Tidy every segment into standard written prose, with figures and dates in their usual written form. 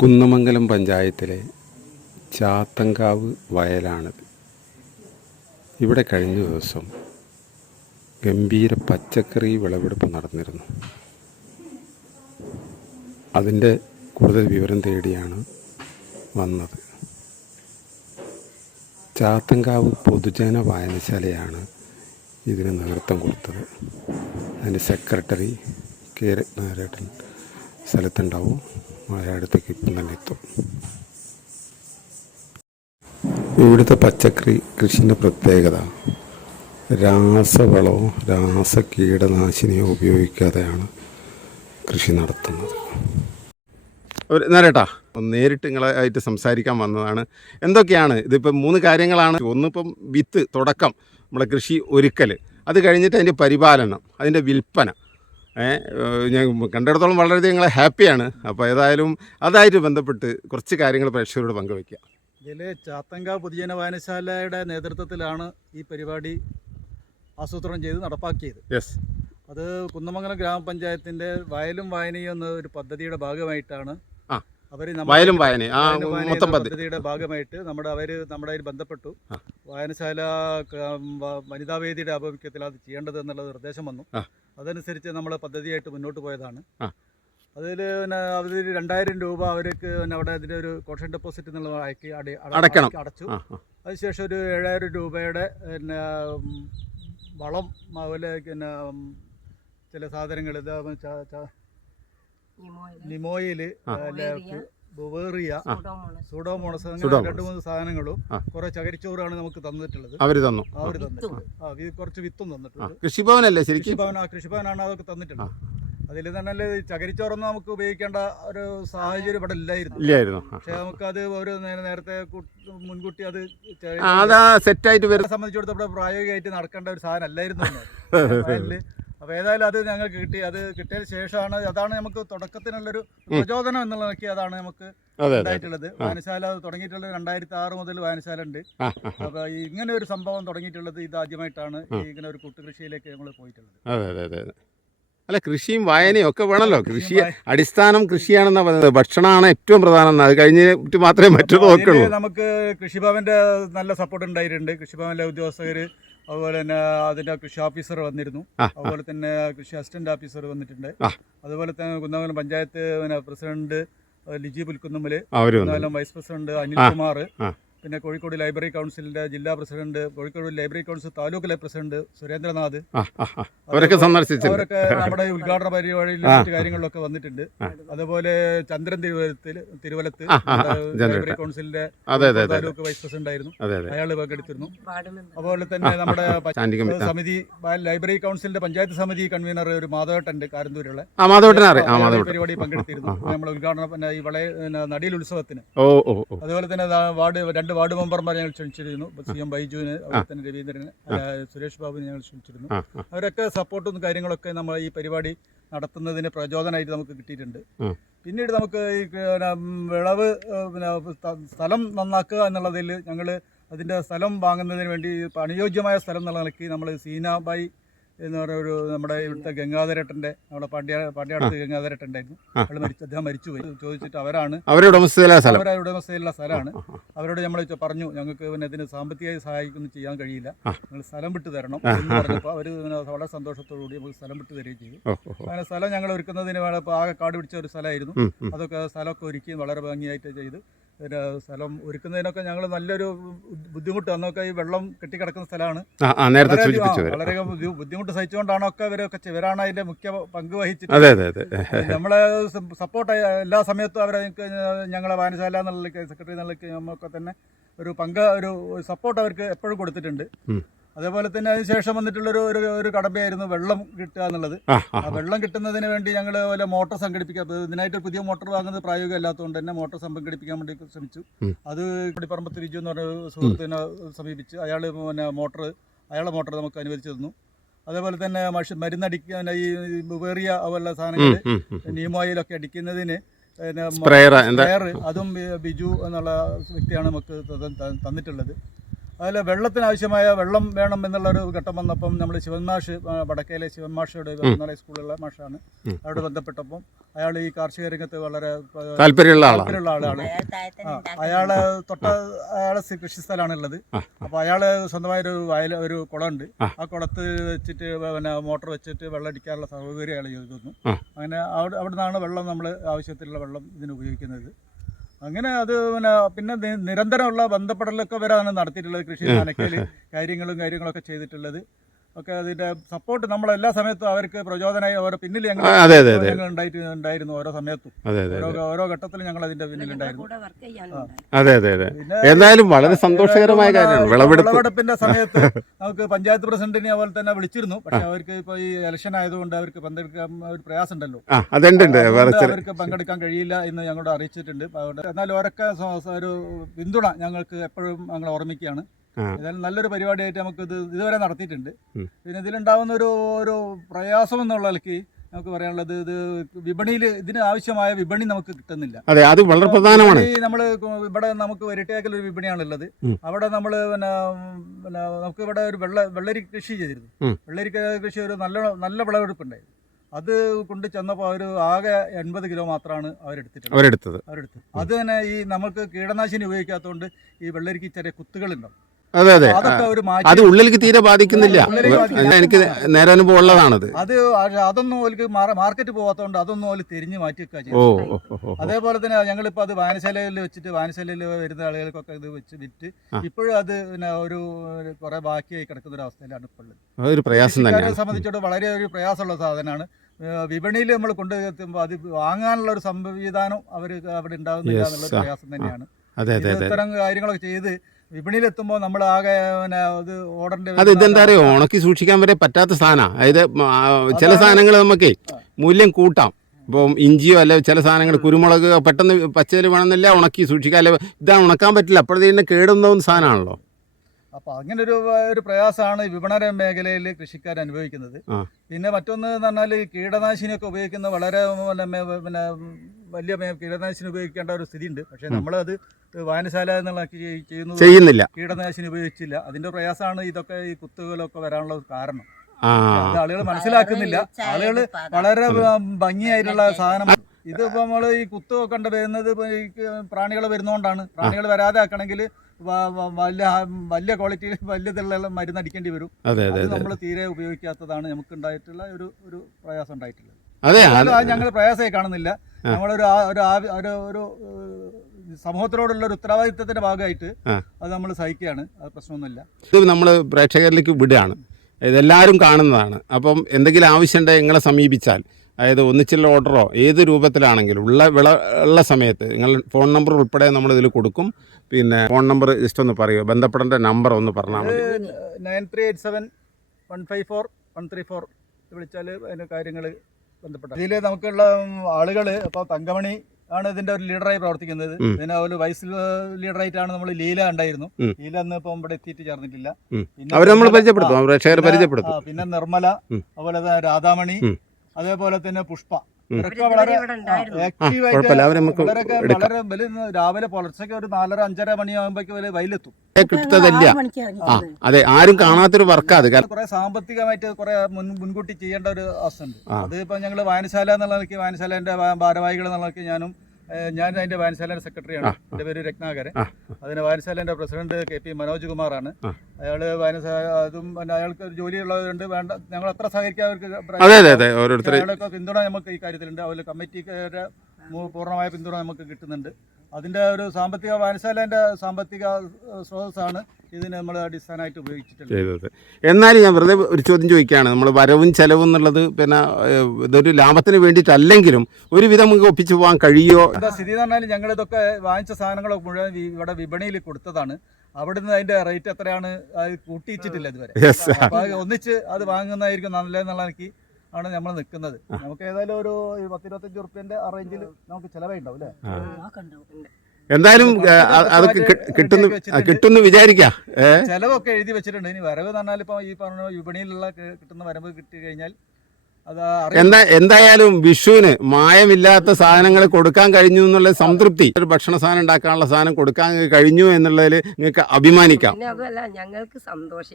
കുന്നമംഗലം പഞ്ചായത്തിലെ ചാത്തങ്കാവ് വയലാണിത്. ഇവിടെ കഴിഞ്ഞ ദിവസം ഗംഭീര പച്ചക്കറി വിളവെടുപ്പ് നടന്നിരുന്നു. അതിൻ്റെ കൂടുതൽ വിവരം തേടിയാണ് വന്നത്. ചാത്തങ്കാവ് പൊതുജന വായനശാലയാണ് ഇതിന് നേതൃത്വം കൊടുത്തത്. അതിൻ്റെ സെക്രട്ടറി കെ രത്നാരേട്ടൻ സ്ഥലത്തുണ്ടാവും. അടുത്തേക്ക് ഇപ്പം തന്നെ എത്തും. ഇവിടുത്തെ പച്ചക്കറി കൃഷിൻ്റെ പ്രത്യേകത രാസവളമോ രാസകീടനാശിനിയോ ഉപയോഗിക്കാതെയാണ് കൃഷി നടത്തുന്നത്. നേരേട്ടാ നേരിട്ട് നിങ്ങളായിട്ട് സംസാരിക്കാൻ വന്നതാണ്. എന്തൊക്കെയാണ് ഇതിപ്പം 3 കാര്യങ്ങളാണ്. ഒന്നിപ്പം വിത്ത് തുടക്കം, നമ്മളെ കൃഷി ഒരുക്കൽ, അത് കഴിഞ്ഞിട്ട് അതിൻ്റെ പരിപാലനം, അതിൻ്റെ വിൽപ്പന. ഞാൻ കണ്ടിടത്തോളം വളരെയധികം ഞങ്ങൾ ഹാപ്പിയാണ്. അപ്പോൾ ഏതായാലും അതായിട്ട് ബന്ധപ്പെട്ട് കുറച്ച് കാര്യങ്ങൾ പ്രേക്ഷകരോട് പങ്കുവയ്ക്കുക. ഇതിൽ ചാത്തങ്കാവ് പൊതുജന വായനശാലയുടെ നേതൃത്വത്തിലാണ് ഈ പരിപാടി ആസൂത്രണം ചെയ്ത് നടപ്പാക്കിയത്. യെസ്, അത് കുന്നമംഗലം ഗ്രാമപഞ്ചായത്തിൻ്റെ വയലും വായനയും എന്ന ഒരു പദ്ധതിയുടെ ഭാഗമായിട്ടാണ് അവർ പദ്ധതിയുടെ ഭാഗമായിട്ട് നമ്മുടെ അതിൽ ബന്ധപ്പെട്ടു. വായനശാല വനിതാവേദിയുടെ ആഭിമുഖ്യത്തിൽ അത് ചെയ്യേണ്ടത് എന്നുള്ള നിർദ്ദേശം വന്നു. അതനുസരിച്ച് നമ്മൾ പദ്ധതിയായിട്ട് മുന്നോട്ട് പോയതാണ്. അതിൽ 2000 രൂപ അവർക്ക് അവിടെ അതിൻ്റെ ഒരു കോഷൻ ഡെപ്പോസിറ്റ് എന്നുള്ള അടച്ചു. അതിനുശേഷം ഒരു 7000 രൂപയുടെ വളം, അതുപോലെ ചില സാധനങ്ങൾ, നിമോയിൽ, ബുവേറിയ, സൂഡോമോണസ്, അങ്ങനെ 2-3 സാധനങ്ങളും കുറെ ചകരിച്ചോറാണ് നമുക്ക് തന്നിട്ടുള്ളത്. അവര് തന്നിട്ടുണ്ട്. കുറച്ച് വിത്തും തന്നിട്ടുണ്ട്. കൃഷിഭവനല്ലേ? കൃഷിഭവനാണ് അതൊക്കെ തന്നിട്ടുള്ളത്. അതിൽ തന്നെ ചകരിച്ചോറൊന്നും നമുക്ക് ഉപയോഗിക്കേണ്ട ഒരു സാഹചര്യം ഇവിടെ ഇല്ലായിരുന്നു. പക്ഷെ നമുക്കത് ഒരു നേരത്തെ മുൻകൂട്ടി അത് സെറ്റായിട്ട് സംബന്ധിച്ചിടത്തോളം ഇവിടെ പ്രായോഗികമായിട്ട് നടക്കേണ്ട ഒരു സാധനം അല്ലായിരുന്നു. അപ്പോൾ ഏതായാലും അത് ഞങ്ങൾക്ക് കിട്ടി. അത് കിട്ടിയതിന് ശേഷമാണ്, അതാണ് നമുക്ക് തുടക്കത്തിനുള്ളൊരു പ്രചോദനം എന്നുള്ളതൊക്കെ അതാണ് നമുക്ക് ഉണ്ടായിട്ടുള്ളത്. വായനശാല തുടങ്ങിയിട്ടുള്ളത് 2006 മുതൽ വായനശാല ഉണ്ട്. അപ്പോൾ ഇങ്ങനെ ഒരു സംഭവം തുടങ്ങിയിട്ടുള്ളത് ഇതാദ്യമായിട്ടാണ്. ഇങ്ങനെ ഒരു കൂട്ടുകൃഷിയിലേക്ക് ഞങ്ങൾ പോയിട്ടുള്ളത്. അല്ല, കൃഷിയും വായനയും ഒക്കെ വേണമല്ലോ. കൃഷി അടിസ്ഥാനം കൃഷിയാണെന്നാണ് പറയുന്നത്. ഭക്ഷണമാണ് ഏറ്റവും പ്രധാനം. അത് കഴിഞ്ഞിട്ട് മാത്രമേ മറ്റു നോക്കുള്ളൂ. നമുക്ക് കൃഷിഭവന്റെ നല്ല സപ്പോർട്ട് ഉണ്ടായിട്ടുണ്ട്. കൃഷിഭവനിലെ ഉദ്യോഗസ്ഥർ, അതുപോലെ തന്നെ അതിൻ്റെ കൃഷി ഓഫീസർ വന്നിരുന്നു. അതുപോലെ തന്നെ കൃഷി അസിസ്റ്റന്റ് ഓഫീസർ വന്നിട്ടുണ്ട്. അതുപോലെ തന്നെ Kunnamangalam panchayat president Liji Pulkunnummal, vice president Anilkumar, പിന്നെ കോഴിക്കോട് ലൈബ്രറി കൗൺസിലിന്റെ ജില്ലാ president, Kozhikode library council taluk library president Surendranath, അവരൊക്കെ നമ്മുടെ ഉദ്ഘാടന പരിപാടിയിൽ മറ്റു കാര്യങ്ങളിലൊക്കെ വന്നിട്ടുണ്ട്. അതുപോലെ ചന്ദ്രൻ തിരുവലത്ത് ലൈബ്രറി കൗൺസിലിന്റെ താലൂക്ക് വൈസ് പ്രസിഡന്റ് ആയിരുന്നു, അയാൾ പങ്കെടുത്തിരുന്നു. അതുപോലെ തന്നെ നമ്മുടെ സമിതി ലൈബ്രറി കൗൺസിലിന്റെ പഞ്ചായത്ത് സമിതി കൺവീനർ ഒരു മാധവേട്ടന്റെ കാരന്തൂരുള്ള പരിപാടി പങ്കെടുത്തിരുന്നു. നമ്മുടെ ഉദ്ഘാടന ഈ നടിയിൽ ഉത്സവത്തിന്. അതുപോലെ തന്നെ 2 വാർഡ് മെമ്പർമാരെ ഞങ്ങൾ ക്ഷണിച്ചിരുന്നു. CM ബൈജുവിന്, അതുപോലെ തന്നെ രവീന്ദ്രന്, സുരേഷ് ബാബുവിനെ ഞങ്ങൾ ക്ഷണിച്ചിരുന്നു. അവരൊക്കെ സപ്പോർട്ടും കാര്യങ്ങളൊക്കെ നമ്മൾ ഈ പരിപാടി നടത്തുന്നതിന് പ്രചോദനമായിട്ട് നമുക്ക് കിട്ടിയിട്ടുണ്ട്. പിന്നീട് നമുക്ക് ഈ വിളവ് സ്ഥലം നന്നാക്കുക എന്നുള്ളതിൽ ഞങ്ങൾ അതിൻ്റെ സ്ഥലം വാങ്ങുന്നതിന് വേണ്ടി അനുയോജ്യമായ സ്ഥലം എന്നുള്ള നിലയ്ക്ക് നമ്മൾ സീനാബായി എന്ന് പറഞ്ഞൊരു നമ്മുടെ ഇവിടുത്തെ ഗംഗാധരേട്ടൻ്റെ, നമ്മുടെ പാണ്ഡ്യാടത്ത് ഗംഗാധരേട്ടൻ്റായിരുന്നു. അദ്ദേഹം മരിച്ചുപോയി. ചോദിച്ചിട്ട് അവരുടെ ഉടമസ്ഥയിലുള്ള സ്ഥലമാണ്. അവരോട് നമ്മൾ പറഞ്ഞു, ഞങ്ങൾക്ക് പിന്നെ ഇതിന് സാമ്പത്തികമായി സഹായിക്കൊന്നും ചെയ്യാൻ കഴിയില്ല, നിങ്ങൾ സ്ഥലം വിട്ടു തരണം എന്ന് പറഞ്ഞപ്പോൾ അവർ വളരെ സന്തോഷത്തോടുകൂടി നമുക്ക് സ്ഥലം വിട്ടു തരികയും ചെയ്തു. അങ്ങനെ സ്ഥലം ഞങ്ങൾ ഒരുക്കുന്നതിന് ആകെ കാട് പിടിച്ച ഒരു സ്ഥലമായിരുന്നു. അതൊക്കെ സ്ഥലമൊക്കെ ഒരുക്കി വളരെ ഭംഗിയായിട്ട് ചെയ്ത് സ്ഥലം ഒരുക്കുന്നതിനൊക്കെ ഞങ്ങൾ നല്ലൊരു ബുദ്ധിമുട്ട്, അന്നൊക്കെ ഈ വെള്ളം കെട്ടിക്കിടക്കുന്ന സ്ഥലമാണ്. വളരെ ബുദ്ധിമുട്ട് സഹിച്ചുകൊണ്ടാണ് ഇവരാണ് അതിന്റെ മുഖ്യ പങ്ക് വഹിച്ചിട്ട് നമ്മളെ സപ്പോർട്ട് എല്ലാ സമയത്തും അവരെ ഞങ്ങളെ വായനശാല എന്നുള്ള സെക്രട്ടറി എന്നുള്ള നമുക്ക് തന്നെ ഒരു സപ്പോർട്ട് അവർക്ക് എപ്പോഴും കൊടുത്തിട്ടുണ്ട്. അതേപോലെ തന്നെ അതിനുശേഷം വന്നിട്ടുള്ള ഒരു കടമ്പയായിരുന്നു വെള്ളം കിട്ടുക എന്നുള്ളത്. ആ വെള്ളം കിട്ടുന്നതിന് വേണ്ടി ഞങ്ങൾ മോട്ടോർ സംഘടിപ്പിക്കുക. ഇതിനായിട്ട് പുതിയ മോട്ടോർ വാങ്ങുന്നത് പ്രായോഗികം അല്ലാത്തതുകൊണ്ട് തന്നെ മോട്ടോർ സംഘടിപ്പിക്കാൻ വേണ്ടി ശ്രമിച്ചു. അത് പടിപ്പറമ്പത്ത് റിജു എന്ന് പറഞ്ഞ സുഹൃത്തിനെ സമീപിച്ച് അയാളുടെ മോട്ടോർ നമുക്ക് അനുവദിച്ചു തന്നു. അതേപോലെ തന്നെ മരുന്നടിക്കാൻ ഈ ബുവേറിയ അതുപോലുള്ള സാധനങ്ങൾ നീമോയിലൊക്കെ അടിക്കുന്നതിന് സ്പ്രെയർ അതും ബിജു എന്നുള്ള വ്യക്തിയാണ് നമുക്ക് തന്നിട്ടുള്ളത്. അതിൽ വെള്ളത്തിന് ആവശ്യമായ വെള്ളം വേണം എന്നുള്ളൊരു ഘട്ടം വന്നപ്പം നമ്മൾ ശിവൻമാഷ് വടക്കയിലെ ശിവൻമാഷയുടെ സ്കൂളിലുള്ള മാഷാണ് അവിടെ ബന്ധപ്പെട്ടപ്പം അയാൾ ഈ കാർഷിക രംഗത്ത് വളരെ താല്പര്യമുള്ള ആളാണ്. അയാളെ അയാളെ കൃഷിസ്ഥലമാണ് ഉള്ളത്. അപ്പോൾ അയാള് സ്വന്തമായൊരു ഒരു കുളമുണ്ട്. ആ കുളത്ത് വെച്ചിട്ട് പിന്നെ മോട്ടർ വെച്ചിട്ട് വെള്ളം അടിക്കാനുള്ള സൗകര്യം അയാൾ ചെയ്തു തന്നു. അങ്ങനെ അവിടെ നിന്നാണ് വെള്ളം നമ്മൾ ആവശ്യത്തിലുള്ള വെള്ളം ഇതിന് ഉപയോഗിക്കുന്നത്. അങ്ങനെ അത് പിന്നെ നിരന്തരമുള്ള ബന്ധപ്പെടലൊക്കെ വരാണ് നടത്തിയിട്ടുള്ളത്. കൃഷി നനയ്ക്കൽ കാര്യങ്ങളൊക്കെ ചെയ്തിട്ടുള്ളത് ഒക്കെ അതിന്റെ സപ്പോർട്ട് നമ്മൾ എല്ലാ സമയത്തും അവർക്ക് പ്രചോദനമായി ഓരോ പിന്നിൽ ഞങ്ങൾ ഉണ്ടായിരുന്നു. ഓരോ സമയത്തും ഓരോ ഘട്ടത്തിലും ഞങ്ങൾ അതിന്റെ പിന്നിലുണ്ടായിരുന്നു. എന്തായാലും വളരെ സന്തോഷകരമായ കാര്യമാണ്. വിളവെടുപ്പിന്റെ സമയത്ത് നമുക്ക് പഞ്ചായത്ത് പ്രസിഡന്റിനെ അതുപോലെ തന്നെ വിളിച്ചിരുന്നു. പക്ഷെ അവർക്ക് ഇപ്പൊ ഈ ഇലക്ഷൻ ആയതുകൊണ്ട് അവർക്ക് പങ്കെടുക്കാൻ ഒരു പ്രയാസം ഉണ്ടല്ലോ. അവർക്ക് പങ്കെടുക്കാൻ കഴിയില്ല എന്ന് ഞങ്ങളോട് അറിയിച്ചിട്ടുണ്ട്. എന്നാൽ അവരൊക്കെ ഒരു പിന്തുണ ഞങ്ങൾക്ക് എപ്പോഴും ഞങ്ങൾ ഓർമ്മിക്കുകയാണ്. ഏതായാലും നല്ലൊരു പരിപാടിയായിട്ട് നമുക്ക് ഇതുവരെ നടത്തിയിട്ടുണ്ട്. പിന്നെ ഇതിലുണ്ടാവുന്ന ഒരു പ്രയാസം എന്നുള്ള നിലയ്ക്ക് നമുക്ക് പറയാനുള്ളത്, ഇത് വിപണിയിൽ ഇതിന് ആവശ്യമായ വിപണി നമുക്ക് കിട്ടുന്നില്ല. അതെ, അത് വളരെ പ്രധാനമാണ്. നമ്മൾ ഇവിടെ നമുക്ക് വരിട്ടേക്കൽ ഒരു വിപണിയാണുള്ളത്. അവിടെ നമ്മൾ പിന്നെ നമുക്ക് ഇവിടെ ഒരു വെള്ളരി കൃഷി ചെയ്തിരുന്നു. വെള്ളരി കൃഷി ഒരു നല്ല വിളവെടുപ്പുണ്ടായിരുന്നു. അത് കൊണ്ട് ചെന്നപ്പോൾ അവർ ആകെ 80 കിലോ മാത്രമാണ് അവരെടുത്തത്. അത് തന്നെ ഈ നമുക്ക് കീടനാശിനി ഉപയോഗിക്കാത്തതുകൊണ്ട് ഈ വെള്ളരിക്ക് ചെറിയ കുത്തുകളുണ്ടാവും. അതെ, അത് ഉള്ളിലേക്ക് തീരെ ബാധിക്കുന്നില്ല. എനിക്ക് നേരെ അനുഭവം ഉള്ളതാണത്. അതൊന്നും ഓർക്ക് മാർക്കറ്റ് പോകാത്തതുകൊണ്ട് അതൊന്നും ഓല് തിരിഞ്ഞു മാറ്റി വെക്കുക ചെയ്യും. അതേപോലെ തന്നെ ഞങ്ങളിപ്പോൾ അത് വായനശാലയിൽ വെച്ചിട്ട് വായനശാലയിൽ വരുന്ന ആളുകൾക്കൊക്കെ ഇത് വെച്ച് വിറ്റ് ഇപ്പോഴും അത് പിന്നെ ഒരു കുറെ ബാക്കിയായി കിടക്കുന്ന ഒരു അവസ്ഥയിലാണ് ഇപ്പോൾ ഉള്ളത്. സംബന്ധിച്ചിട്ട് വളരെ ഒരു പ്രയാസമുള്ള സാധനമാണ്. വിപണിയിൽ നമ്മൾ കൊണ്ടുവെത്തുമ്പോൾ അത് വാങ്ങാനുള്ള ഒരു സംവിധാനം അവിടെ ഉണ്ടാകുന്നില്ല എന്നുള്ള പ്രയാസം തന്നെയാണ്. ഇത്തരം കാര്യങ്ങളൊക്കെ ചെയ്ത് വിപണിയിലെത്തുമ്പോൾ നമ്മൾ ആകെ ഓർഡറിന്റെ അത് ഇതെന്താ അറിയോ, ഉണക്കി സൂക്ഷിക്കാൻ വരെ പറ്റാത്ത സാധനമാണ്. അതായത് ചില സാധനങ്ങൾ നമുക്ക് മൂല്യം കൂട്ടാം. ഇപ്പം ഇഞ്ചിയോ അല്ലെ ചില സാധനങ്ങൾ കുരുമുളക് പെട്ടെന്ന് പച്ചയിൽ വേണമെന്നില്ല ഉണക്കി സൂക്ഷിക്കാം. അല്ലെ ഇതാണ് ഉണക്കാൻ പറ്റില്ല, അപ്പോഴത്തേന് കേടുന്ന സാധനമാണല്ലോ. അപ്പോൾ അങ്ങനെ ഒരു പ്രയാസമാണ് വിപണന മേഖലയിൽ കൃഷിക്കാർ അനുഭവിക്കുന്നത്. പിന്നെ മറ്റൊന്ന് എന്ന് പറഞ്ഞാൽ കീടനാശിനിയൊക്കെ ഉപയോഗിക്കുന്ന വളരെ പിന്നെ വലിയ കീടനാശിനി ഉപയോഗിക്കേണ്ട ഒരു സ്ഥിതി ഉണ്ട്. പക്ഷെ നമ്മളത് വായനശാല എന്നുള്ള ചെയ്യുന്നില്ല, കീടനാശിനി ഉപയോഗിച്ചില്ല. അതിന്റെ പ്രയാസമാണ് ഇതൊക്കെ ഈ കുത്തുകളൊക്കെ വരാനുള്ള കാരണം. ആളുകൾ മനസ്സിലാക്കുന്നില്ല. ആളുകൾ വളരെ ഭംഗിയായിട്ടുള്ള സാധനം. ഇതിപ്പോൾ നമ്മൾ ഈ കുത്തു കണ്ട വരുന്നത് പ്രാണികൾ വരുന്നതുകൊണ്ടാണ്. പ്രാണികൾ വരാതെ ആക്കണമെങ്കിൽ വലിയ ക്വാളിറ്റിയിൽ വലിയ ഇതിലുള്ള മരുന്ന് അടിക്കേണ്ടി വരും. നമ്മൾ തീരെ ഉപയോഗിക്കാത്തതാണ് നമുക്ക് ഉണ്ടായിട്ടുള്ള ഒരു പ്രയാസം ഉണ്ടായിട്ടുള്ളത്. ഞങ്ങൾ പ്രയാസമായി കാണുന്നില്ല. നമ്മളൊരു ഒരു സമൂഹത്തിനോടുള്ള ഒരു ഉത്തരവാദിത്തത്തിന്റെ ഭാഗമായിട്ട് അത് നമ്മൾ സഹിക്കുകയാണ്. അത് പ്രശ്നമൊന്നുമില്ല. ഇത് നമ്മൾ പ്രേക്ഷകരിലേക്ക് വിടുകയാണ്. ഇതെല്ലാവരും കാണുന്നതാണ്. അപ്പം എന്തെങ്കിലും ആവശ്യമുണ്ടെങ്കിൽ നിങ്ങളെ സമീപിച്ചാൽ, അതായത് ഒന്നിച്ചുള്ള ഓർഡറോ ഏത് രൂപത്തിലാണെങ്കിലും ഉള്ള സമയത്ത് നിങ്ങൾ ഫോൺ നമ്പർ ഉൾപ്പെടെ നമ്മളിതിൽ കൊടുക്കും. പിന്നെ ഫോൺ നമ്പർ ജസ്റ്റ് ഒന്ന് പറയുമോ, ബന്ധപ്പെടേണ്ട നമ്പർ ഒന്ന് പറഞ്ഞാൽ മതി. 9387154134 വിളിച്ചാൽ അതിൻ്റെ കാര്യങ്ങൾ ബന്ധപ്പെട്ട. ഇതിൽ നമുക്കുള്ള ആളുകൾ ഇപ്പോൾ തങ്കമണി ആണ് ഇതിന്റെ ഒരു ലീഡറായി പ്രവർത്തിക്കുന്നത്. ഇതിന് ഒരു വൈസ് ലീഡറായിട്ടാണ് നമ്മൾ ലീല ഉണ്ടായിരുന്നു. ലീല അന്ന് ഇപ്പം ഇവിടെ എത്തിയിട്ട് ചേർന്നിട്ടില്ല. പിന്നെ നിർമ്മല, അതുപോലെ തന്നെ രാധാമണി, അതേപോലെ തന്നെ പുഷ്പ, ഇവരൊക്കെ വളരെ ആക്റ്റീവായിട്ട് രാവിലെ പുലർച്ചയ്ക്ക് ഒരു 4:30-5:30 മണിയാകുമ്പോഴേക്ക് വയലെത്തും. അതെ, ആരും കാണാത്തൊരു വർക്കാണ്. കുറെ സാമ്പത്തികമായിട്ട് കുറെ മുൻകൂട്ടി ചെയ്യേണ്ട ഒരു അവസ്ഥ ഉണ്ട്. അത് ഇപ്പൊ ഞങ്ങൾ വായനശാല എന്നുള്ള നിലയ്ക്ക്, വായനശാലേന്റെ ഭാരവാഹികൾ എന്നുള്ള നിലയ്ക്ക് ഞാൻ അതിന്റെ വായനശാലയുടെ സെക്രട്ടറിയാണ്. എൻ്റെ പേര് രത്നാകരൻ. അതിന് വായനശാലേന്റെ പ്രസിഡന്റ് KP മനോജ് കുമാറാണ്. അയാള് വായനശാല അതും അയാൾക്ക് ജോലിയുള്ളതുകൊണ്ട് വേണ്ട ഞങ്ങൾ എത്ര സഹകരിക്കാൻ അവർക്ക് പിന്തുണ നമുക്ക് ഈ കാര്യത്തിലുണ്ട്. അതുപോലെ കമ്മിറ്റിക്കാരുടെ പൂർണ്ണമായ പിന്തുണ നമുക്ക് കിട്ടുന്നുണ്ട്. അതിൻ്റെ ഒരു സാമ്പത്തിക വായനശാലേൻ്റെ സാമ്പത്തിക സ്രോതസ്സാണ് ഇതിന് നമ്മൾ അടിസ്ഥാനമായിട്ട് ഉപയോഗിച്ചിട്ടുള്ളത്. എന്നാലും ഞാൻ വെറുതെ ഒരു ചോദ്യം ചോദിക്കുകയാണ്. നമ്മൾ വരവും ചെലവും എന്നുള്ളത് പിന്നെ ഇതൊരു ലാഭത്തിന് വേണ്ടിയിട്ടല്ലെങ്കിലും ഒരുവിധം നമുക്ക് ഒപ്പിച്ചു പോകാൻ കഴിയുമോ? എന്താ സ്ഥിതി എന്ന് പറഞ്ഞാൽ ഞങ്ങളിതൊക്കെ വാങ്ങിച്ച സാധനങ്ങളൊക്കെ മുഴുവൻ ഇവിടെ വിപണിയിൽ കൊടുത്തതാണ്. അവിടുന്ന് അതിൻ്റെ റേറ്റ് എത്രയാണ് അത് കൂട്ടിയിച്ചിട്ടില്ല ഇതുവരെ. അപ്പോൾ ഒന്നിച്ച് അത് വാങ്ങുന്നതായിരിക്കും നല്ലതെന്നുള്ള എനിക്ക് ആണ് നമ്മൾ നിൽക്കുന്നത്. നമുക്ക് ഏതായാലും ഒരു 10-25 റുപ്യന്റെ ആ റേഞ്ചിൽ നമുക്ക് ചിലവായിട്ടുണ്ടാവും അല്ലേ? എന്തായാലും അത് കിട്ടുന്നു വിചാരിക്കാം. ചിലവൊക്കെ എഴുതി വെച്ചിട്ടുണ്ട്. ഇനി വരവ് എന്ന് പറഞ്ഞാൽ ഇപ്പൊ ഈ പറഞ്ഞ വിപണിയിലുള്ള കിട്ടുന്ന വരവ് കിട്ടി കഴിഞ്ഞാൽ അത് അറിയാം. എന്തായാലും വിഷുവിന് മായമില്ലാത്ത സാധനങ്ങൾ കൊടുക്കാൻ കഴിഞ്ഞു എന്നുള്ള സംതൃപ്തി, ഒരു ഭക്ഷണ സാധനം ഉണ്ടാക്കാനുള്ള സാധനം കൊടുക്കാൻ കഴിഞ്ഞു എന്നുള്ളതിൽ നിങ്ങൾക്ക് അഭിമാനിക്കാം. പിന്നെ അതുമല്ല ഞങ്ങൾക്ക് സന്തോഷം.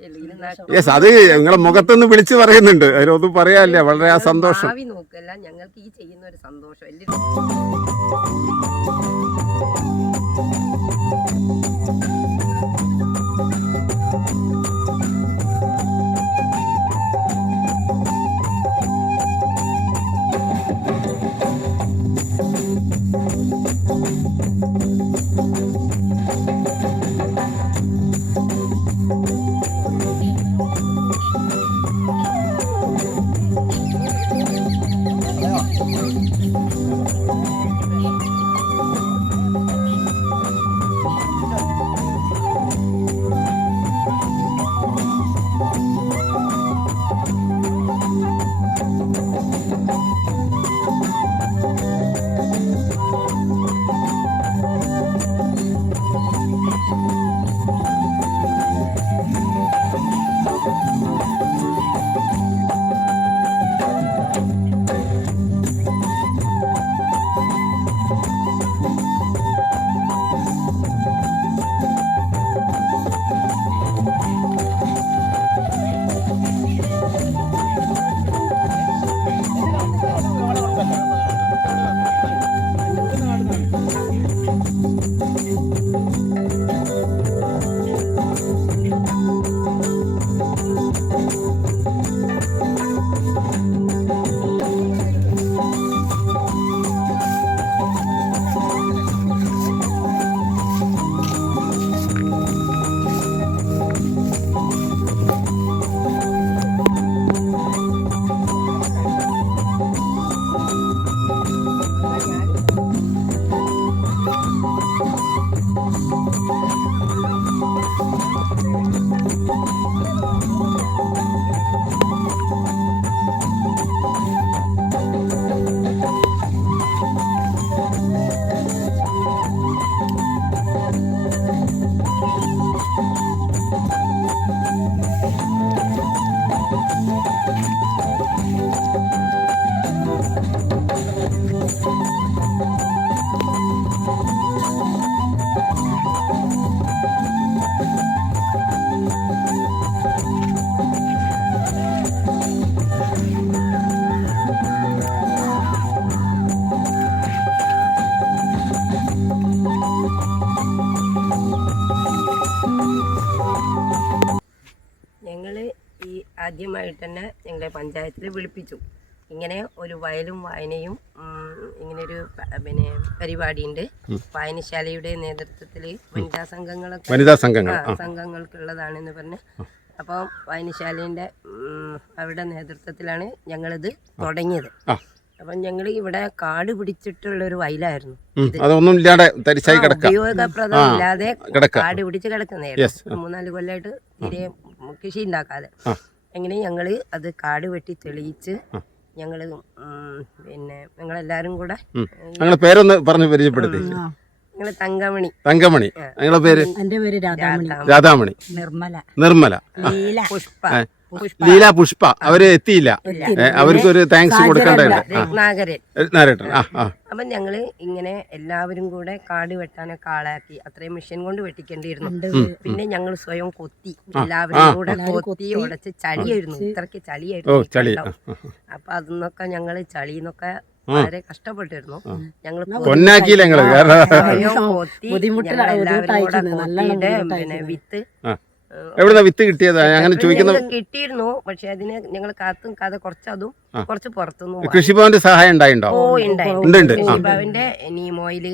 യെസ്, അത് നിങ്ങളെ മുഖത്തുനിന്ന് വിളിച്ചു പറയുന്നുണ്ട്, അതിലൊന്നും പറയാനില്ല. വളരെ ആ സന്തോഷം. ഭാവി നോക്കല്ല, ഞങ്ങൾക്ക് ഈ ചെയ്യുന്ന ഒരു സന്തോഷം വലിയ. ആദ്യമായിട്ട് തന്നെ ഞങ്ങളെ പഞ്ചായത്തിൽ വിളിപ്പിച്ചു. ഇങ്ങനെ ഒരു വയലും വായനയും ഇങ്ങനൊരു പിന്നെ പരിപാടിയുണ്ട്. വായനശാലയുടെ നേതൃത്വത്തിൽ വനിതാ സംഘങ്ങൾക്കുള്ളതാണെന്ന് പറഞ്ഞ് അപ്പോൾ വായനശാലേൻ്റെ അവരുടെ നേതൃത്വത്തിലാണ് ഞങ്ങളിത് തുടങ്ങിയത്. അപ്പം ഞങ്ങൾ ഇവിടെ കാട് പിടിച്ചിട്ടുള്ളൊരു വയലായിരുന്നു. അതൊന്നും ഇല്ലാതെ തരിശായി ഉപയോഗപ്രദമില്ലാതെ കാട് പിടിച്ച് കിടക്കുന്നതായിരുന്നു. 3-4 കൊല്ലമായിട്ട് തീരെ കൃഷി ഉണ്ടാക്കാതെ. എങ്ങനെ ഞങ്ങൾ അത് കാട് വെട്ടി തെളിയിച്ച് ഞങ്ങൾ പിന്നെ ഞങ്ങളെല്ലാവരും കൂടെ പേരൊന്ന് പറഞ്ഞു പരിചയപ്പെടുത്തി. ഞങ്ങൾ തങ്കമണി. നിങ്ങളുടെ പേര്? എന്റെ പേര് രാധാമണി. നിർമ്മല. ലീല പുഷ്പ. അവര് എത്തിയില്ല, അവർക്കൊരു താങ്ക്സ് കൊടുക്കണ്ടായിരുന്നു. അപ്പം ഞങ്ങള് ഇങ്ങനെ എല്ലാവരും കൂടെ കാട് വെട്ടാനൊക്കെ ആളാക്കി. അത്രയും മെഷീൻ കൊണ്ട് വെട്ടിക്കേണ്ടിയിരുന്നു. പിന്നെ ഞങ്ങൾ സ്വയം കൊത്തി, എല്ലാവരും കൂടെ കൊത്തി ഉടച്ച് ചളിയായിരുന്നു. ഇത്രയ്ക്ക് ചളിയായിരുന്നു. അപ്പൊ അതിന്നൊക്കെ ഞങ്ങള് ചളിന്നൊക്കെ വളരെ കഷ്ടപ്പെട്ടിരുന്നു. ഞങ്ങൾ പിന്നെ വിത്ത് എവിടെ വിത്ത് കിട്ടിയത് അങ്ങനെ ചോദിക്കുന്നത് കിട്ടിയിരുന്നു. പക്ഷെ അതിന് ഞങ്ങൾ കാത്തും കഥ കുറച്ചതും കുറച്ച് പുറത്തുനിന്ന് കൃഷിഭവന്റെ സഹായം ഉണ്ടായിണ്ടോ? ഉണ്ട്. കൃഷിഭവന്റെ നീമോയില്